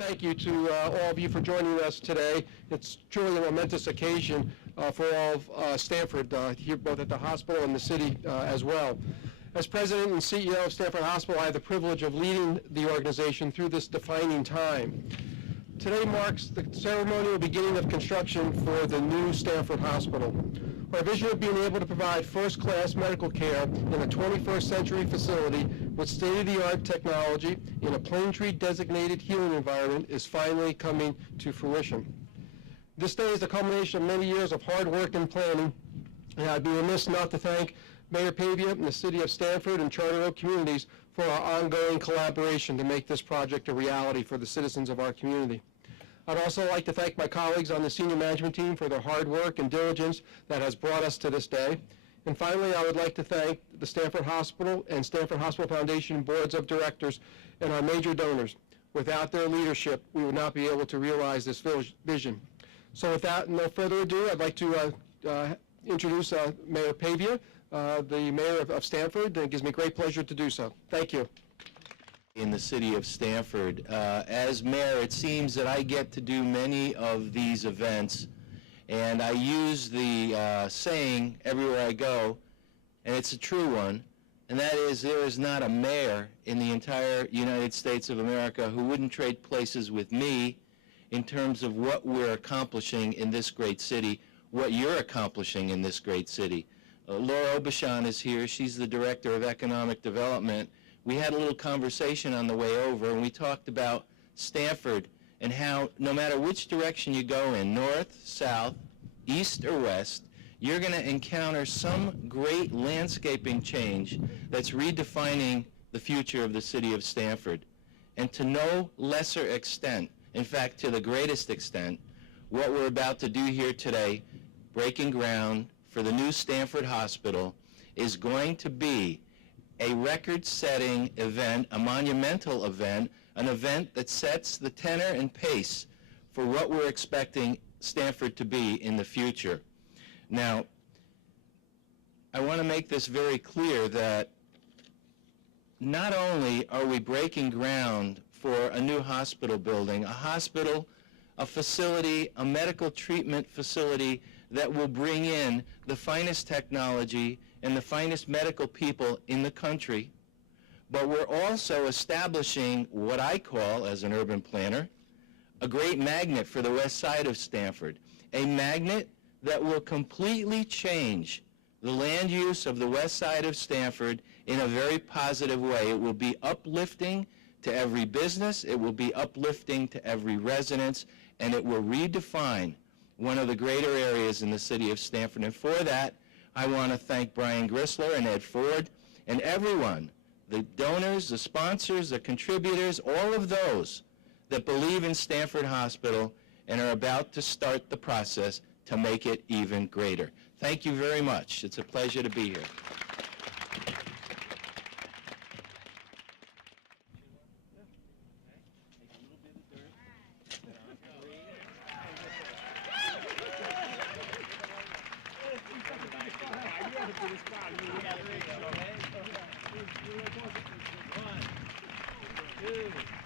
thank you to all of you for joining us today. It's truly a momentous occasion for all of Stamford, here both at the hospital and the city as well. As president and CEO of Stamford Hospital, I have the privilege of leading the organization through this defining time. Today marks the ceremonial beginning of construction for the new Stamford Hospital. Our vision of being able to provide first-class medical care in a 21st century facility with state-of-the-art technology in a Plaintree designated healing environment is finally coming to fruition. This day is the culmination of many years of hard work and planning, and I'd be remiss not to thank Mayor Pavia and the City of Stamford and Charter Oak communities for our ongoing collaboration to make this project a reality for the citizens of our community. I'd also like to thank my colleagues on the senior management team for their hard work and diligence that has brought us to this day. And finally, I would like to thank the Stamford Hospital and Stamford Hospital Foundation boards of directors and our major donors. Without their leadership, we would not be able to realize this vision. So with that, no further ado, I'd like to introduce Mayor Pavia, the mayor of Stamford, and it gives me great pleasure to do so. Thank you. In the city of Stamford. As mayor, it seems that I get to do many of these events, and I use the saying everywhere I go, and it's a true one, and that is there is not a mayor in the entire United States of America who wouldn't trade places with me in terms of what we're accomplishing in this great city, what you're accomplishing in this great city. Laura Obashan is here. She's the Director of Economic Development. We had a little conversation on the way over, and we talked about Stamford and how no matter which direction you go in, north, south, east, or west, you're going to encounter some great landscaping change that's redefining the future of the city of Stamford. And to no lesser extent, in fact, to the greatest extent, what we're about to do here today, breaking ground for the new Stamford Hospital, is going to be a record-setting event, a monumental event, an event that sets the tenor and pace for what we're expecting Stamford to be in the future. Now, I want to make this very clear that not only are we breaking ground for a new hospital building, a hospital, a facility, a medical treatment facility that will bring in the finest technology and the finest medical people in the country, but we're also establishing what I call, as an urban planner, a great magnet for the west side of Stamford, a magnet that will completely change the land use of the west side of Stamford in a very positive way. It will be uplifting to every business, it will be uplifting to every residence, and it will redefine one of the greater areas in the city of Stamford. And for that, I want to thank Brian Grissler and Ed Ford and everyone, the donors, the sponsors, the contributors, all of those that believe in Stamford Hospital and are about to start the process to make it even greater. Thank you very much. It's a pleasure to be here. One, two.